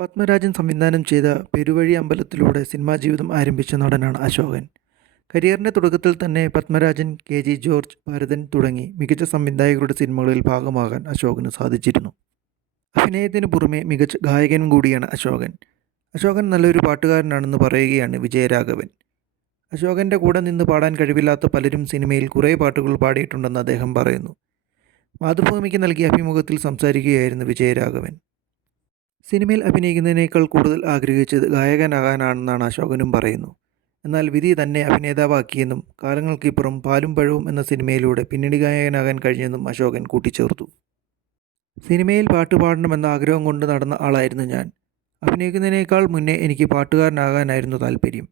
പത്മരാജൻ സംവിധാനം ചെയ്ത പെരുവഴി അമ്പലത്തിലൂടെ സിനിമാ ജീവിതം ആരംഭിച്ച നടനാണ് അശോകൻ. കരിയറിന്റെ തുടക്കത്തിൽ തന്നെ പത്മരാജൻ കെ ജി ജോർജ് ഭരതൻ തുടങ്ങി മികച്ച സംവിധായകരുടെ സിനിമകളിൽ ഭാഗമാകാൻ അശോകന് സാധിച്ചിരുന്നു. അഭിനയത്തിന് പുറമെ മികച്ച ഗായകനും കൂടിയാണ് അശോകൻ. അശോകൻ നല്ലൊരു പാട്ടുകാരനാണെന്ന് പറയുകയാണ് വിജയരാഘവൻ. അശോകന്റെ കൂടെ നിന്ന് പാടാൻ കഴിവില്ലാത്ത പലരും സിനിമയിൽ കുറേ പാട്ടുകൾ പാടിയിട്ടുണ്ടെന്ന് അദ്ദേഹം പറയുന്നു. മാതൃഭൂമിക്ക് നൽകിയ അഭിമുഖത്തിൽ സംസാരിക്കുകയായിരുന്നു വിജയരാഘവൻ. സിനിമയിൽ അഭിനയിക്കുന്നതിനേക്കാൾ കൂടുതൽ ആഗ്രഹിച്ചത് ഗായകനാകാനാണെന്നാണ് അശോകനും പറയുന്നു. എന്നാൽ വിധി തന്നെ അഭിനേതാവാക്കിയെന്നും കാലങ്ങൾക്കിപ്പുറം പാലും പഴവും എന്ന സിനിമയിലൂടെ പിന്നണി ഗായകനാകാൻ കഴിഞ്ഞെന്നും അശോകൻ കൂട്ടിച്ചേർത്തു. സിനിമയിൽ പാട്ട് പാടണമെന്ന ആഗ്രഹം കൊണ്ട് നടന്ന ആളായിരുന്നു ഞാൻ. അഭിനയിക്കുന്നതിനേക്കാൾ മുന്നേ എനിക്ക് പാട്ടുകാരനാകാനായിരുന്നു താല്പര്യം.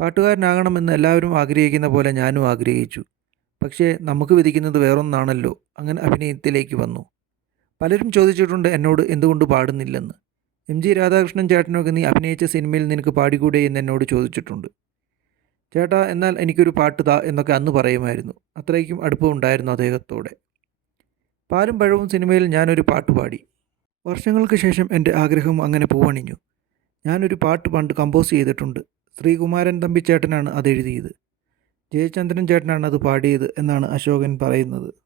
പാട്ടുകാരനാകണമെന്ന് എല്ലാവരും ആഗ്രഹിക്കുന്ന പോലെ ഞാനും ആഗ്രഹിച്ചു. പക്ഷേ നമുക്ക് വിധിക്കുന്നത് വേറൊന്നാണല്ലോ. അങ്ങനെ അഭിനയത്തിലേക്ക് വന്നു. പലരും ചോദിച്ചിട്ടുണ്ട് എന്നോട് എന്തുകൊണ്ട് പാടുന്നില്ലെന്ന്. എം ജി രാധാകൃഷ്ണൻ ചേട്ടനൊക്കെ നീ അഭിനയിച്ച സിനിമയിൽ നിനക്ക് പാടിക്കൂടെ എന്ന് എന്നോട് ചോദിച്ചിട്ടുണ്ട്. ചേട്ടാ എന്നാൽ എനിക്കൊരു പാട്ട് താ എന്നൊക്കെ അന്ന് പറയുമായിരുന്നു. അത്രയ്ക്കും അടുപ്പമുണ്ടായിരുന്നു അദ്ദേഹത്തോടെ. പാലും പഴവും സിനിമയിൽ ഞാനൊരു പാട്ട് പാടി. വർഷങ്ങൾക്ക് ശേഷം എന്റെ ആഗ്രഹം അങ്ങനെ പൂവണിഞ്ഞു. ഞാനൊരു പാട്ട് പണ്ട് കമ്പോസ് ചെയ്തിട്ടുണ്ട്. ശ്രീകുമാരൻ തമ്പി ചേട്ടനാണ് അത് എഴുതിയത്. ജയചന്ദ്രൻ ചേട്ടനാണ് അത് പാടിയത് എന്നാണ് അശോകൻ പറയുന്നത്.